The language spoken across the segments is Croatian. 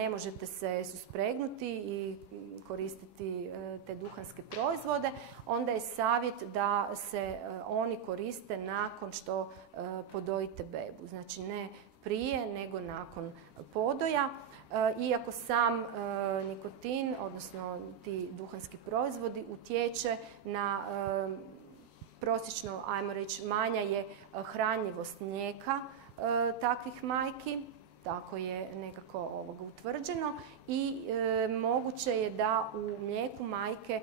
ne možete se suspregnuti i koristiti te duhanske proizvode, onda je savjet da se oni koriste nakon što podojite bebu. Znači ne prije nego nakon podoja. Iako sam nikotin, odnosno ti duhanski proizvodi, utječe na prosječno, ajmo reći, manja je hranljivost mlijeka takvih majki, tako je nekako utvrđeno, i moguće je da u mlijeku majke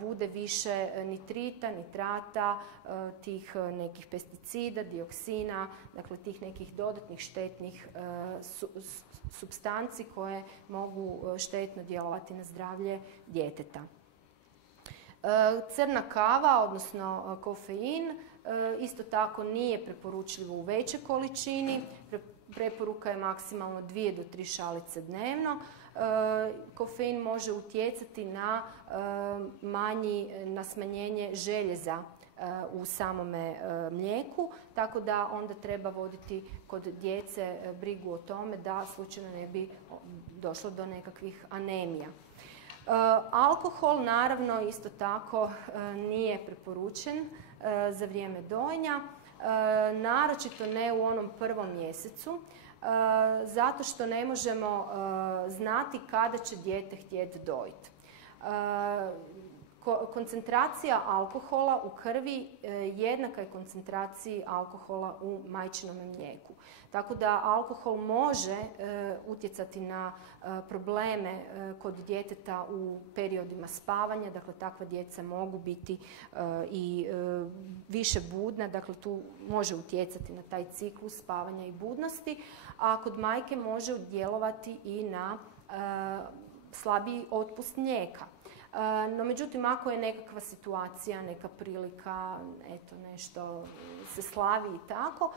bude više nitrita, nitrata, tih nekih pesticida, dioksina, dakle tih nekih dodatnih štetnih supstanci koje mogu štetno djelovati na zdravlje djeteta. Crna kava, odnosno kofein, isto tako nije preporučljivo u većoj količini. Preporuka je maksimalno 2 do 3 šalice dnevno. Kofein može utjecati na smanjenje željeza u samome mlijeku, tako da onda treba voditi kod djece brigu o tome da slučajno ne bi došlo do nekakvih anemija. Alkohol naravno isto tako nije preporučen za vrijeme dojenja, naročito ne u onom prvom mjesecu, zato što ne možemo znati kada će dijete htjeti dojiti. Koncentracija alkohola u krvi jednaka je koncentraciji alkohola u majčinom mlijeku. Tako da alkohol može utjecati na probleme kod djeteta u periodima spavanja, dakle takva djeca mogu biti i više budna, dakle tu može utjecati na taj ciklus spavanja i budnosti, a kod majke može djelovati i na slabiji otpust mlijeka. No, međutim, ako je nekakva situacija, neka prilika, eto, nešto se slavi i tako,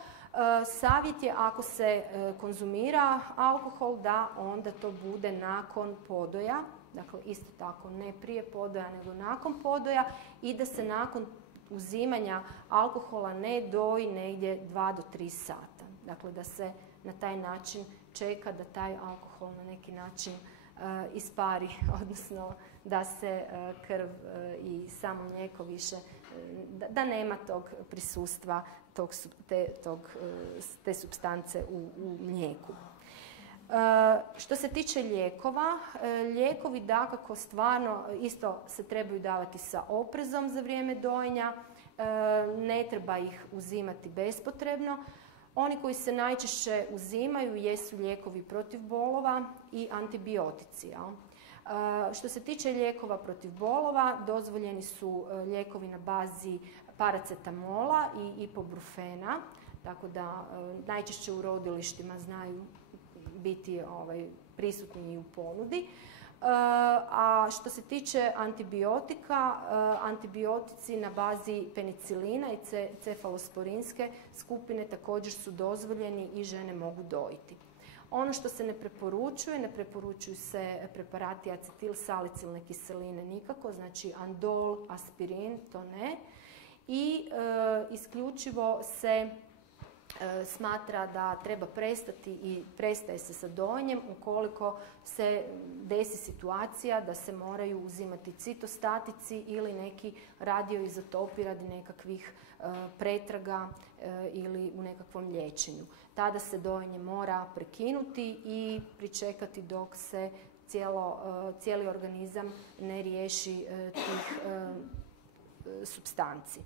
savjet je ako se konzumira alkohol da onda to bude nakon podoja, dakle isto tako ne prije podoja nego nakon podoja, i da se nakon uzimanja alkohola ne doji negdje 2 do 3 sata. Dakle, da se na taj način čeka da taj alkohol na neki način ispari, odnosno da se krv i samo mlijeko više, da nema tog prisustva te supstance u mlijeku. Što se tiče lijekova, lijekovi dakako stvarno isto se trebaju davati sa oprezom za vrijeme dojenja, ne treba ih uzimati bespotrebno. Oni koji se najčešće uzimaju jesu lijekovi protiv bolova i antibiotici. Što se tiče lijekova protiv bolova, dozvoljeni su lijekovi na bazi paracetamola i ibuprofena, tako da najčešće u rodilištima znaju biti prisutni i u ponudi. A što se tiče antibiotika, antibiotici na bazi penicilina i cefalosporinske skupine također su dozvoljeni i žene mogu dojiti. Ono što se ne preporučuju se preparati acetilsalicilne kiseline nikako, znači andol, aspirin, to ne. I isključivo se smatra da treba prestati i prestaje se sa dojenjem ukoliko se desi situacija da se moraju uzimati citostatici ili neki radioizotopi radi nekakvih pretraga ili u nekakvom liječenju. Tada se dojenje mora prekinuti i pričekati dok se cijeli organizam ne riješi tih supstanci.